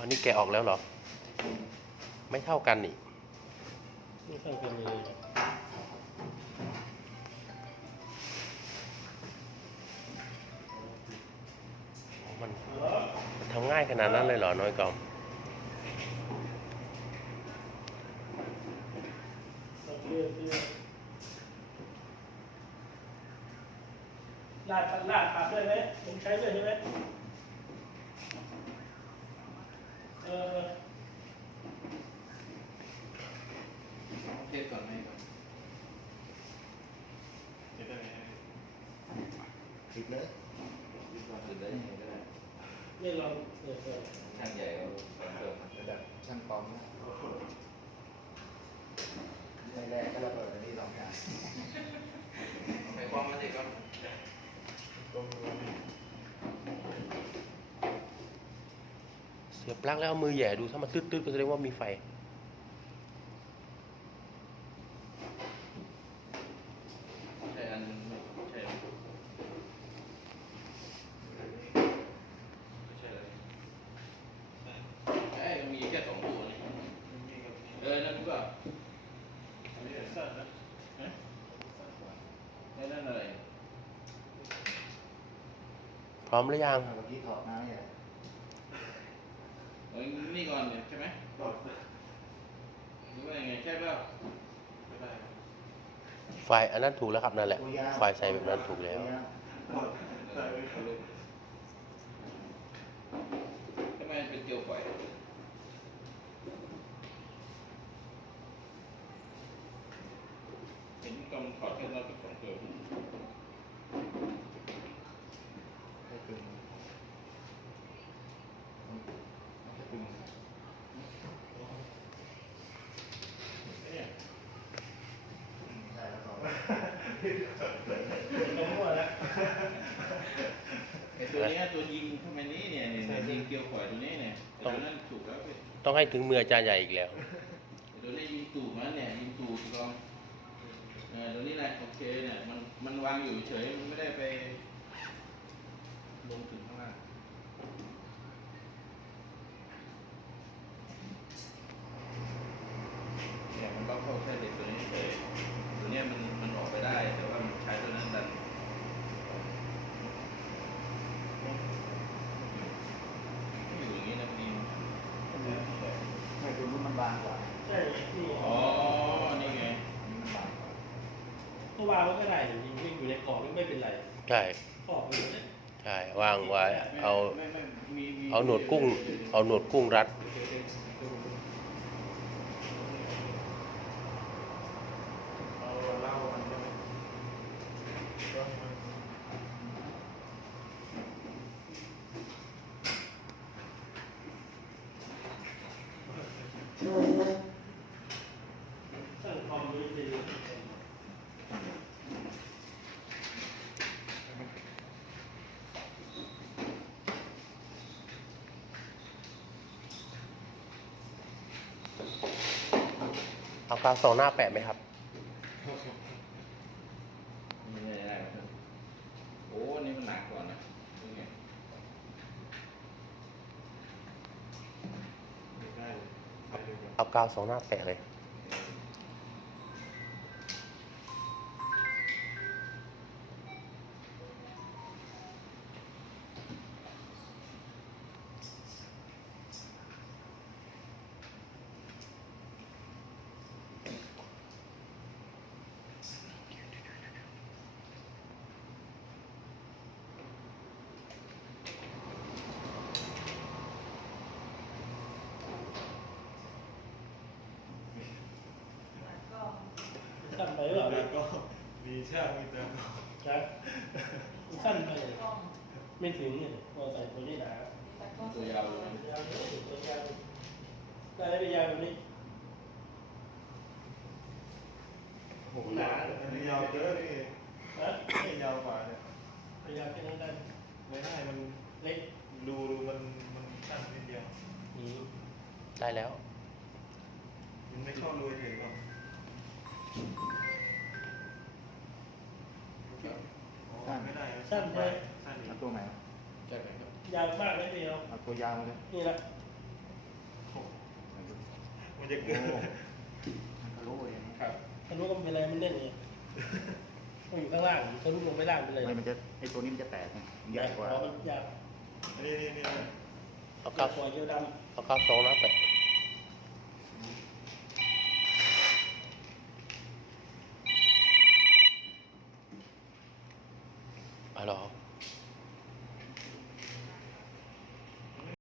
อันนี้แกะออกแล้วเหรอ ไม่เท่ากันนี่ไม่เข้ากันเลยมันมันทำง่ายขนาดนั้นเลยเหรอ น้อยกอมเลือกเลือกลาดลาดปรับด้วยไหมผมใช้ด้วยใช่ไหม เออเทสก่อนไหมก่อนเทสได้ไหมติดเลยติดก่อนติดได้ยั สียบปลั๊กแล้วเอามือแย่ดูถ้ามันตืดๆก็แสดงว่ามีไฟ ใช่อันใช่ไม่ใช่เลยใช่มันมีแค่สองตัวนี่เออนั่นก็อันนี้สั้นนะฮะไอ้นั่นอะไร พร้อมหรือยัง เมื่อกี้ถอดมาเนี่ย เอ้ยนี่ก่อนเนี่ยใช่ไหมหรือว่ายังไงใช่เปล่าไม่ได้ไฟอันนั้นถูกแล้วครับนั่นแหละ ไฟใส่แบบนั้นถูกแล้ว ทำไมเป็นเกลียวปล่อยเห็นกำถอดแค่เราเป็นสองตัว ให้ตึงให้ตึง เนี่ย ใช่แล้วก็ เรามั่วแล้วไอตัวเนี้ยตัวยิงทำไมนี้เนี่ยเนี่ยเนี่ยยิงเกลียวปล่อยตัวนี้เนี่ยแต่ตัวนั้นถูกแล้วพี่ต้องให้ถึงมืออาจารย์ใหญ่อีกแล้ว ไอ้ตัวนี้ยิงตูดมันเนี่ยยิงตูดลองเออตัวนี้แหละโอเคเนี่ยมันมันวางอยู่เฉยมันไม่ได้ไปลงถึงข้างล่างเนี่ยมันก็เข้าแค่เด็กตัวนี้เฉยตัวเนี้ยมันมันออกไปได้ แต่ว่ามันใช้ตัวนั้นดันอยู่อย่างนี้นะพี่ ไม่ตัวนู้นมันบางกว่า ใช่ที่ อ๋อ นี่ไง อันนี้มันบางกว่า ก็วางไว้ก็ได้จริงๆอยู่ในกล่องนี่ไม่เป็นไรใช่ครอบไว้หมดเลยใช่วางไว้เอาไม่ไม่มีมีเอาหนวดกุ้ง เอาหนวดกุ้งรัดเอาเหล้ามันได้ไหมก็ให้มัน ช่างคอมนี้ดี เอากาวสองหน้าแปะไหมครับไม่ได้ได้ครับโอ้นี่มันหนักกว่านะนี่ไงได้เลยได้เลยครับเอากาวสองหน้าแปะเลย หรือเปล่าแล้วนะก็มีช่างมีแต่ก็ครับสั้นไปไม่ถึงเนี่ยพอใส่ตัวนี้หนาตัวยาวเลยยาวเลยตัวยาวได้ได้ไปยาวแบบนี้โอ้โหหนาอันนี้ยาวเยอะนี่นะนี่ยาวกว่าเนี่ยไปยาวแค่นั้นได้ไม่ได้มันเล็กดูดูมันมันสั้นนิดเดียวอืมได้แล้ว มันไม่เข้ารูถึงหรอก อ๋อไม่ได้ะสั้นอีเอากตัวไหนใช่ไหมครับยาวมากเลยเดียวเอาตัวยาวมาเลยนี่แหละมันจะโอ้เกินมันทะลุเองครับถ้ารู้ก็ไม่เป็นไรมันเล่นเองต้องอยู่ข้างล่างทะลุลงไปล่างไปเลยไม่มันจะไอตัวนี้มันจะแตกไงมันใหญ่กว่า อ๋อมันยากนี่นี่นี่เอายาเก้ากกว่าเดียวดเอาเก้าสองนะไป 咯。